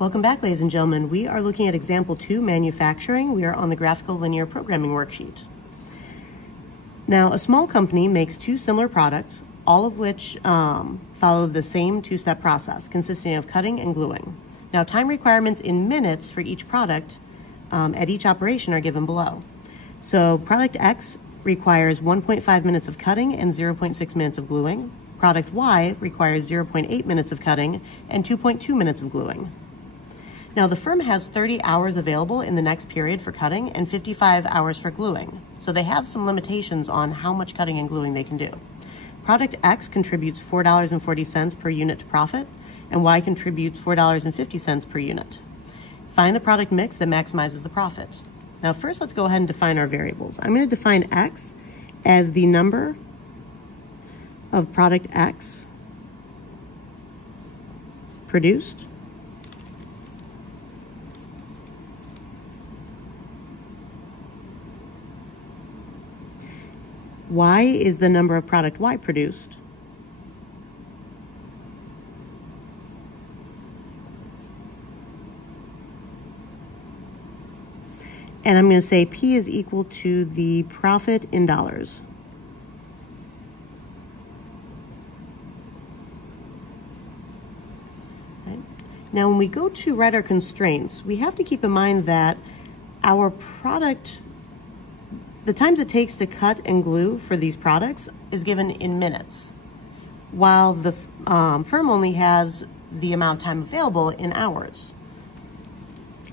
Welcome back, ladies and gentlemen. We are looking at example 2, manufacturing. We are on the graphical linear programming worksheet. Now, a small company makes two similar products, all of which follow the same two-step process, consisting of cutting and gluing. Now, time requirements in minutes for each product at each operation are given below. So product X requires 1.5 minutes of cutting and 0.6 minutes of gluing. Product Y requires 0.8 minutes of cutting and 2.2 minutes of gluing. Now, the firm has 30 hours available in the next period for cutting and 55 hours for gluing. So they have some limitations on how much cutting and gluing they can do. Product X contributes $4.40 per unit to profit, and Y contributes $4.50 per unit. Find the product mix that maximizes the profit. Now, first, let's go ahead and define our variables. I'm going to define X as the number of product X produced Y is the number of product Y produced. And I'm going to say P is equal to the profit in dollars. Okay. Now, when we go to write our constraints, we have to keep in mind that our product, the times it takes to cut and glue for these products is given in minutes, while the firm only has the amount of time available in hours.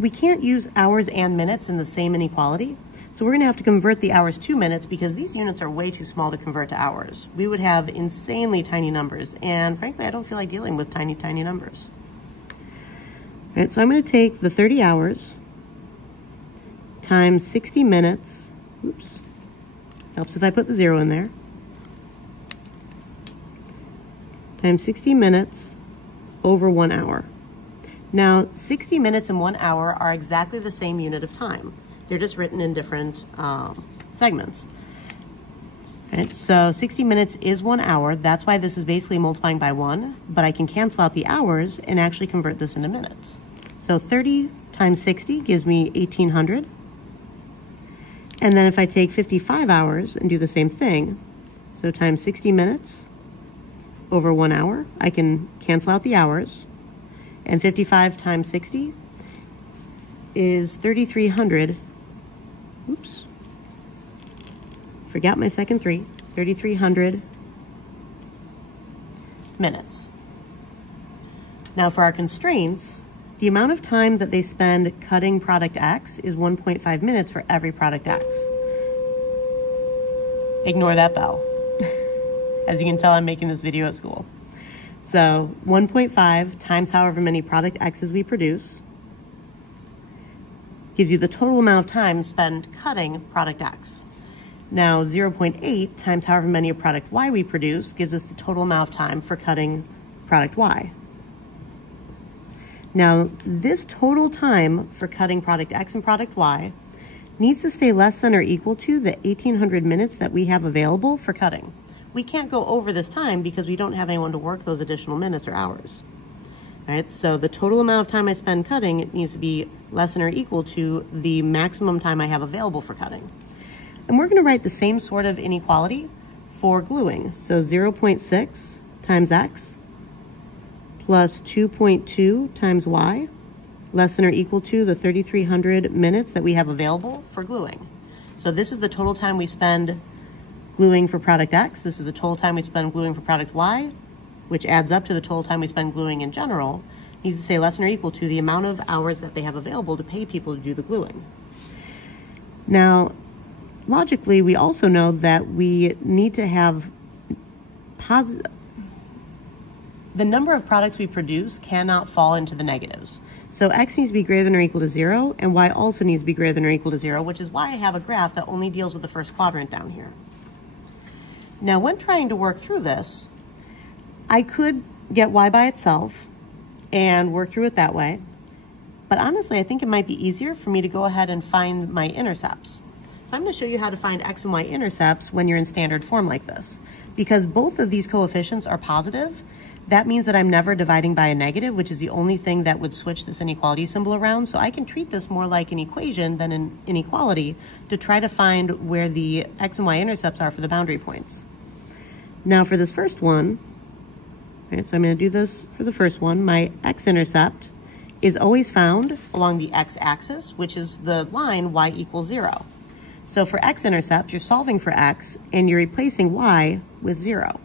We can't use hours and minutes in the same inequality, so we're going to have to convert the hours to minutes because these units are way too small to convert to hours. We would have insanely tiny numbers, and frankly, I don't feel like dealing with tiny, tiny numbers. All right, so I'm going to take the 30 hours times 60 minutes. Oops, helps if I put the 0 in there. Times 60 minutes over 1 hour. Now, 60 minutes and 1 hour are exactly the same unit of time. They're just written in different segments. Right, so 60 minutes is 1 hour. That's why this is basically multiplying by 1, but I can cancel out the hours and actually convert this into minutes. So 30 times 60 gives me 1,800. And then if I take 55 hours and do the same thing, so times 60 minutes over 1 hour, I can cancel out the hours. And 55 times 60 is 3,300. Oops. Forgot my second 3. 3,300 minutes. Now for our constraints, the amount of time that they spend cutting product X is 1.5 minutes for every product X. Ignore that bell. As you can tell, I'm making this video at school. So 1.5 times however many product X's we produce gives you the total amount of time spent cutting product X. Now 0.8 times however many of product Y we produce gives us the total amount of time for cutting product Y. Now this total time for cutting product X and product Y needs to stay less than or equal to the 1,800 minutes that we have available for cutting. We can't go over this time because we don't have anyone to work those additional minutes or hours. All right, so the total amount of time I spend cutting, it needs to be less than or equal to the maximum time I have available for cutting. And we're going to write the same sort of inequality for gluing. So 0.6 times X plus 2.2 times Y less than or equal to the 3,300 minutes that we have available for gluing. So this is the total time we spend gluing for product X. This is the total time we spend gluing for product Y, which adds up to the total time we spend gluing in general. Needs to say less than or equal to the amount of hours that they have available to pay people to do the gluing. Now, logically, we also know that we need to have the number of products we produce cannot fall into the negatives. So X needs to be greater than or equal to 0, and Y also needs to be greater than or equal to 0, which is why I have a graph that only deals with the first quadrant down here. Now, when trying to work through this, I could get Y by itself and work through it that way. But honestly, I think it might be easier for me to go ahead and find my intercepts. So I'm going to show you how to find X and Y intercepts when you're in standard form like this. Because both of these coefficients are positive, that means that I'm never dividing by a negative, which is the only thing that would switch this inequality symbol around. So I can treat this more like an equation than an inequality to try to find where the x and y intercepts are for the boundary points. Now for this first one, right, so I'm going to do this for the first one. My x-intercept is always found along the x-axis, which is the line y equals 0. So for x-intercept, you're solving for x, and you're replacing y with 0.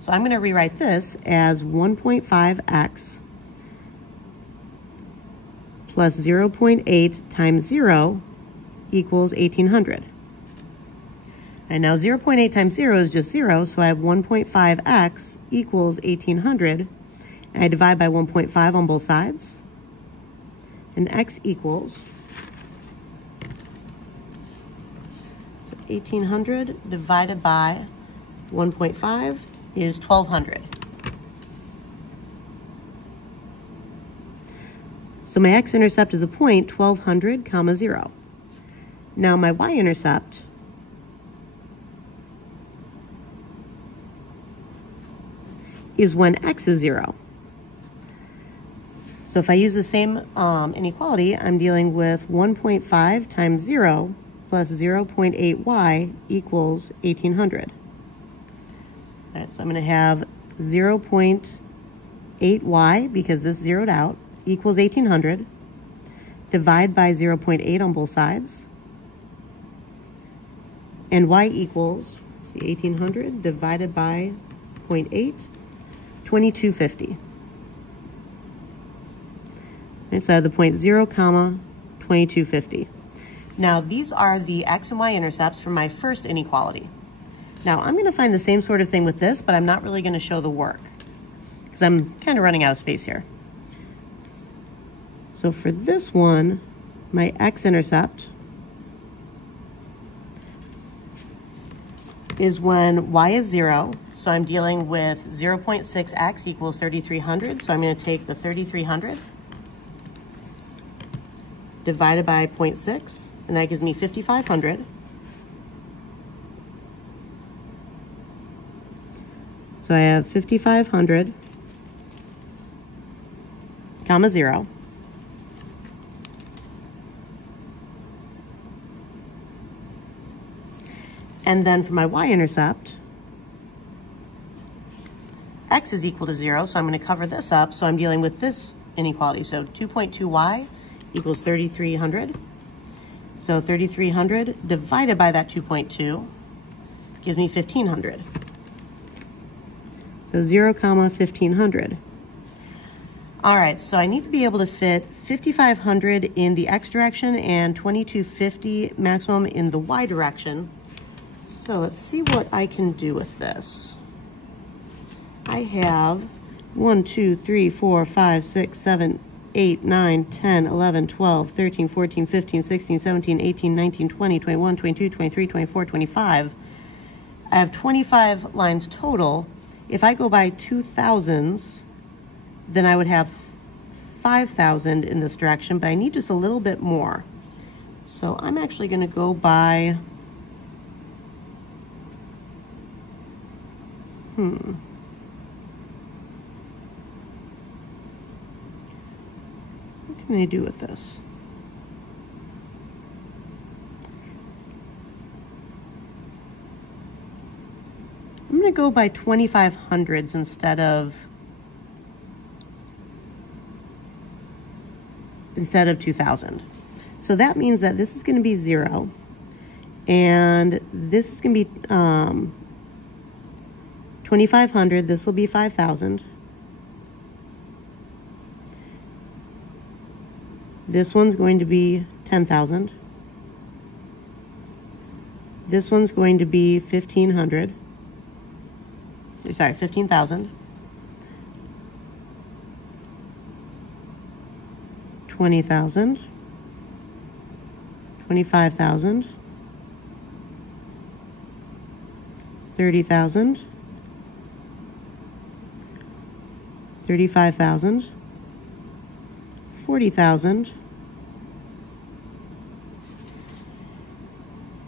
So I'm going to rewrite this as 1.5x plus 0.8 times 0 equals 1800. And now 0.8 times 0 is just 0, so I have 1.5x equals 1800. And I divide by 1.5 on both sides. And x equals, so 1800 divided by 1.5 is 1200. So my x-intercept is a point 1200, comma 0. Now my y-intercept is when x is 0. So if I use the same inequality, I'm dealing with 1.5 times 0 plus 0.8y equals 1800. All right, so I'm going to have 0.8y, because this zeroed out, equals 1800. Divide by 0.8 on both sides. And y equals, see, 1800 divided by 0.8, 2250. And so I have the point 0, comma, 2250. Now these are the x and y intercepts for my first inequality. Now I'm going to find the same sort of thing with this, but I'm not really going to show the work because I'm kind of running out of space here. So for this one, my x-intercept is when y is 0. So I'm dealing with 0.6x equals 3300. So I'm going to take the 3300 divided by 0.6, and that gives me 5500. So I have 5500, comma 0. And then for my y-intercept, x is equal to 0, so I'm going to cover this up. So I'm dealing with this inequality. So 2.2y equals 3300. So 3300 divided by that 2.2 gives me 1500. So 0, comma, 1500. All right, so I need to be able to fit 5500 in the x direction and 2250 maximum in the y direction. So let's see what I can do with this. I have 1, 2, 3, 4, 5, 6, 7, 8, 9, 10, 11, 12, 13, 14, 15, 16, 17, 18, 19, 20, 21, 22, 23, 24, 25. I have 25 lines total. If I go by 2000s, then I would have 5,000 in this direction, but I need just a little bit more. So I'm actually going to go by, what can I do with this? I'm going to go by 2500s instead of 2000. So that means that this is going to be 0, and this is going to be 2500. This will be 5000. This one's going to be 10,000. This one's going to be 1500. Sorry, 15,000. 20,000. 25,000. 30,000. 35,000. 40,000.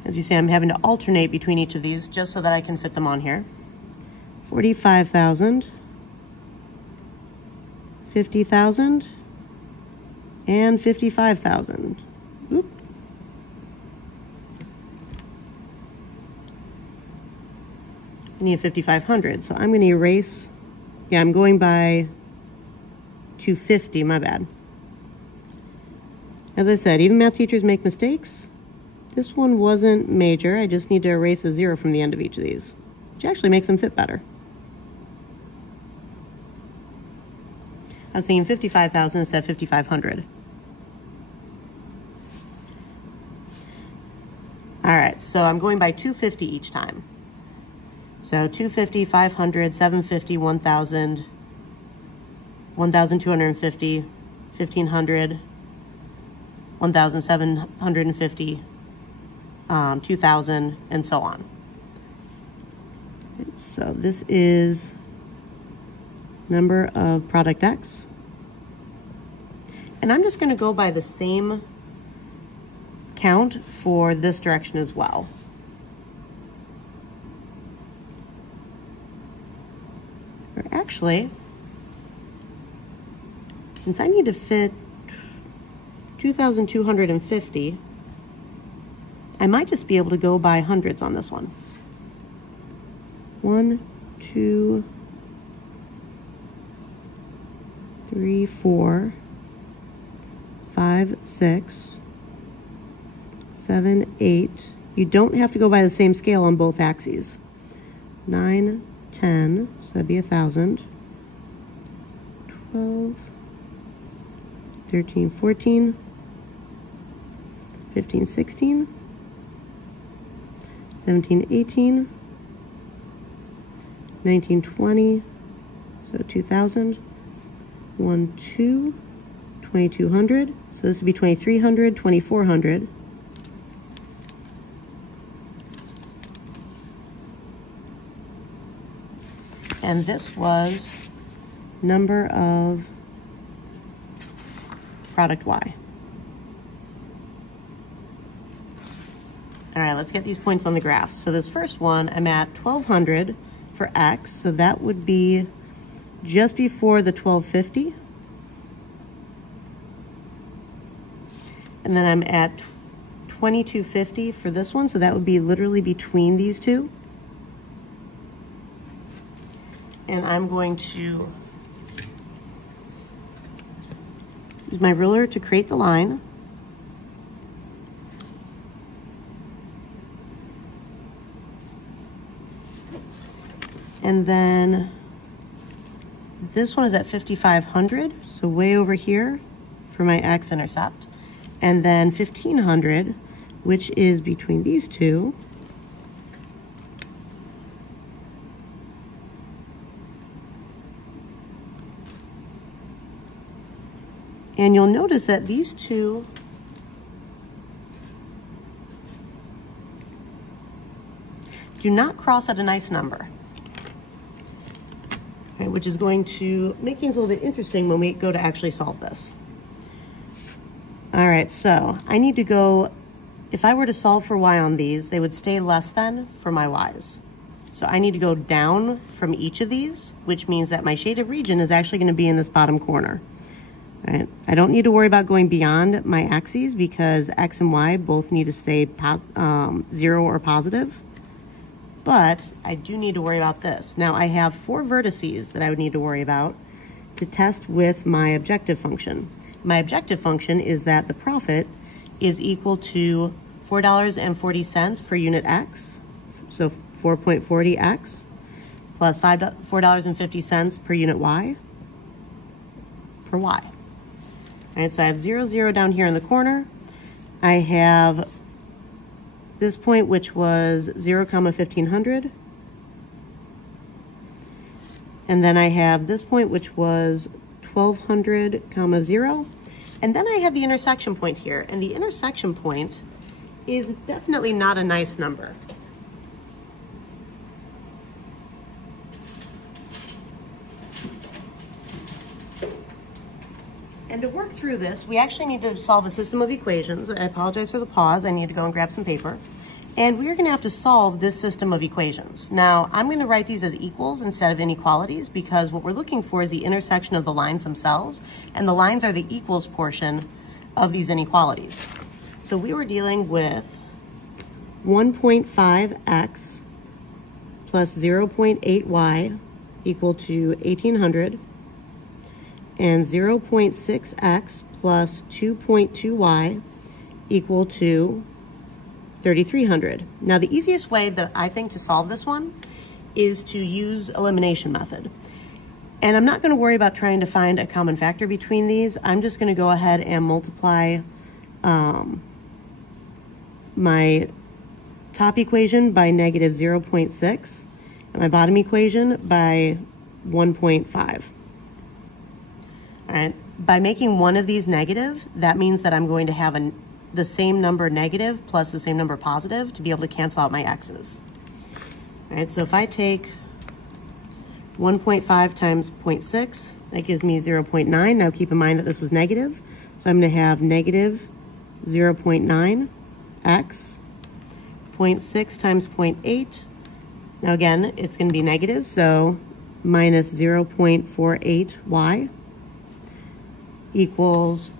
As you see, I'm having to alternate between each of these just so that I can fit them on here. 45,000, 50,000, and 55,000. Oop. I need 5,500, so I'm going to erase. Yeah, I'm going by 250, my bad. As I said, even math teachers make mistakes. This one wasn't major. I just need to erase a 0 from the end of each of these, which actually makes them fit better. I was thinking 55,000 instead of 5,500. All right, so I'm going by 250 each time. So 250, 500, 750, 1,000, 1,250, 1,500, 1,750, 2,000, and so on. So this is number of product X. And I'm just going to go by the same count for this direction as well. Or actually, since I need to fit 2,250, I might just be able to go by hundreds on this one. 1, 2, 3, 4, 5, 6, 7, 8. You don't have to go by the same scale on both axes. 9, 10, so that'd be 1,000. 12, 13, 14, 15, 16, 17, 18, 19, 20, so 2,000. 1, 2, 2,200. So this would be 2,300, 2,400. And this was number of product Y. All right, let's get these points on the graph. So this first one, I'm at 1,200 for X, so that would be just before the 1,250. And then I'm at 2,250 for this one, so that would be literally between these two. And I'm going to use my ruler to create the line. And then this one is at 5,500, so way over here for my x-intercept. And then 1,500, which is between these two. And you'll notice that these two do not cross at a nice number. Okay, which is going to make things a little bit interesting when we go to actually solve this. All right, so I need to go, if I were to solve for y on these, they would stay less than for my y's. So I need to go down from each of these, which means that my shaded region is actually going to be in this bottom corner. All right, I don't need to worry about going beyond my axes because x and y both need to stay 0 or positive. But I do need to worry about this. Now I have 4 vertices that I would need to worry about to test with my objective function. My objective function is that the profit is equal to $4.40 per unit X, so 4.40X, plus $4.50 per unit Y for Y. All right, so I have 0, 0 down here in the corner. I have this point, which was 0, 1,500. And then I have this point, which was 1,200, 0. And then I have the intersection point here. And the intersection point is definitely not a nice number. And to work through this, we actually need to solve a system of equations. I apologize for the pause. I need to go and grab some paper. And we're going to have to solve this system of equations. Now, I'm going to write these as equals instead of inequalities because what we're looking for is the intersection of the lines themselves, and the lines are the equals portion of these inequalities. So we were dealing with 1.5x plus 0.8y equal to 1800, and 0.6x plus 2.2y equal to 3,300. Now, the easiest way that I think to solve this one is to use elimination method. And I'm not going to worry about trying to find a common factor between these. I'm just going to go ahead and multiply my top equation by negative 0.6 and my bottom equation by 1.5. All right. By making one of these negative, that means that I'm going to have the same number negative plus the same number positive to be able to cancel out my x's. All right, so if I take 1.5 times 0.6, that gives me 0.9. Now keep in mind that this was negative, so I'm going to have negative 0.9x. 0.6 times 0.8. Now again, it's going to be negative, so minus 0.48y equals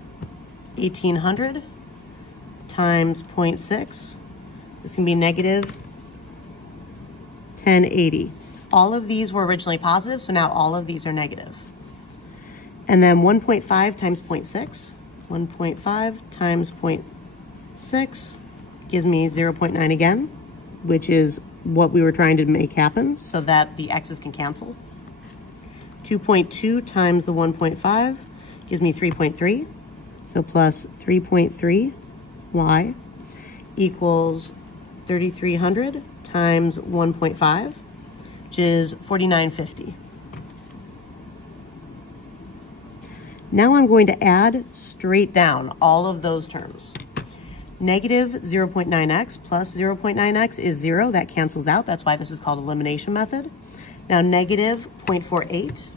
1800 times 0.6. This can be negative 1080. All of these were originally positive, so now all of these are negative. And then 1.5 times 0.6. 1.5 times 0.6 gives me 0.9 again, which is what we were trying to make happen so that the x's can cancel. 2.2 times the 1.5 gives me 3.3. So plus 3.3y equals 3,300 times 1.5, which is 4,950. Now I'm going to add straight down all of those terms. Negative 0.9x plus 0.9x is 0. That cancels out. That's why this is called elimination method. Now negative 0.48.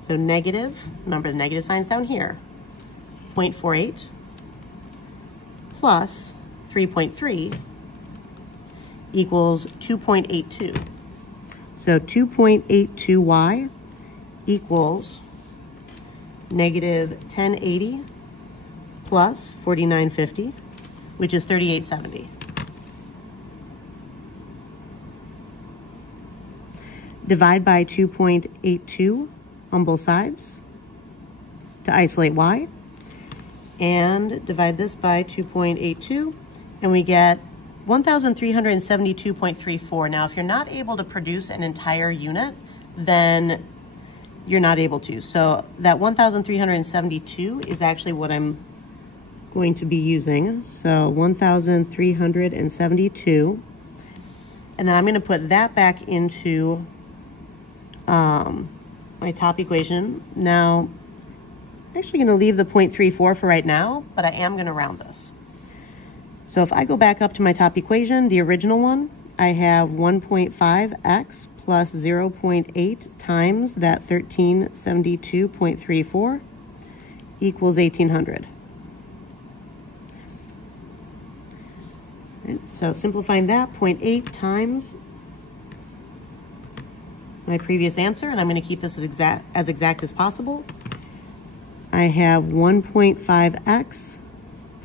So negative, remember the negative sign's down here, 0.48 plus 3.3 equals 2.82. So 2.82y equals negative 1080 plus 4,950, which is 3,870. Divide by 2.82 on both sides to isolate y, and divide this by 2.82, and we get 1,372.34. Now, if you're not able to produce an entire unit, then you're not able to. So that 1,372 is actually what I'm going to be using. So 1,372, and then I'm going to put that back into my top equation. Now, I'm actually going to leave the 0.34 for right now, but I am going to round this. So if I go back up to my top equation, the original one, I have 1.5x plus 0.8 times that 1372.34 equals 1,800. Right, so simplifying that, 0.8 times my previous answer, and I'm going to keep this as exact as possible. I have 1.5x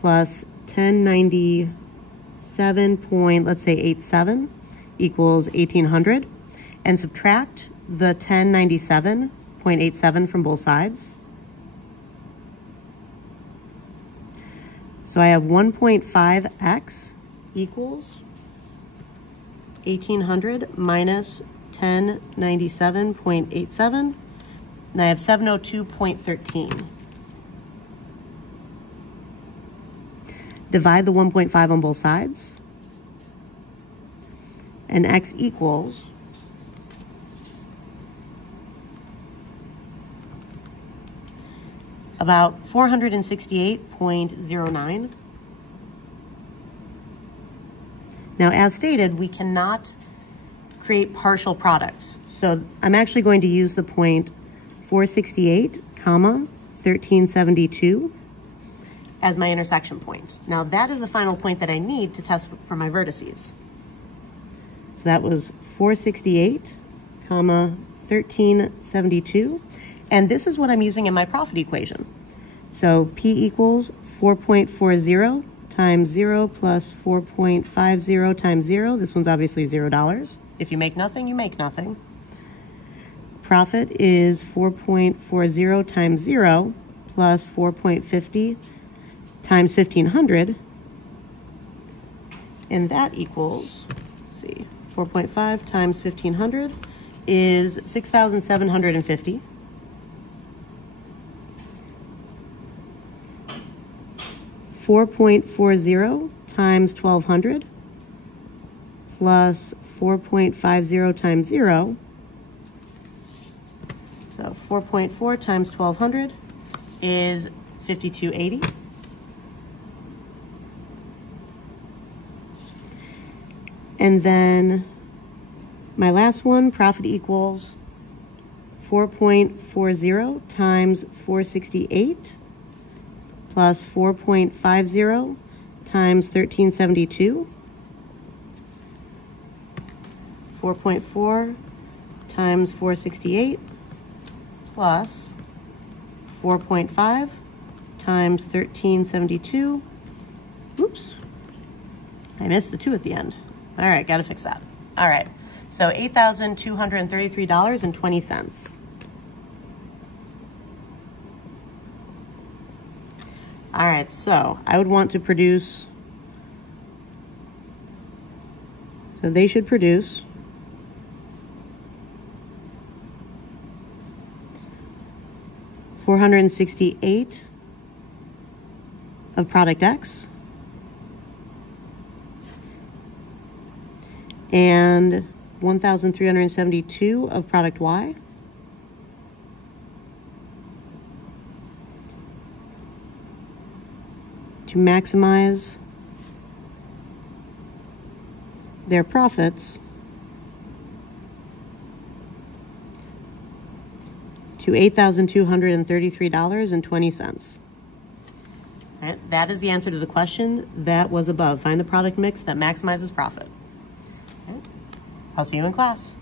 plus 1097. Let's say 87 equals 1,800, and subtract the 1097.87 from both sides. So I have 1.5x equals 1,800 minus 1097.87, and I have 702.13. Divide the 1.5 on both sides, and x equals about 468.09. Now, as stated, we cannot create partial products. So I'm actually going to use the point 468, comma, 1372, as my intersection point. Now that is the final point that I need to test for my vertices. So that was 468, comma, 1372. And this is what I'm using in my profit equation. So P equals 4.40 times 0 plus 4.50 times 0. This one's obviously $0. If you make nothing, you make nothing. Profit is 4.40 times 0 plus 4.50 times 1,500. And that equals, let's see, 4.5 times 1,500 is 6,750. $4.40 times 1,200 plus 4.50 times 0. So 4.4 times 1,200 is 5,280. And then my last one, profit equals 4.40 times 468 plus 4.50 times 1372. 4.4 times 468 plus 4.5 times 1372. Oops, I missed the 2 at the end. All right, got to fix that. All right, so $8,233.20. All right, so I would want to produce, so they should produce $468 of product X and $1,372 of product Y. To maximize their profits to $8,233.20. Right, that is the answer to the question that was above. Find the product mix that maximizes profit. Right. I'll see you in class.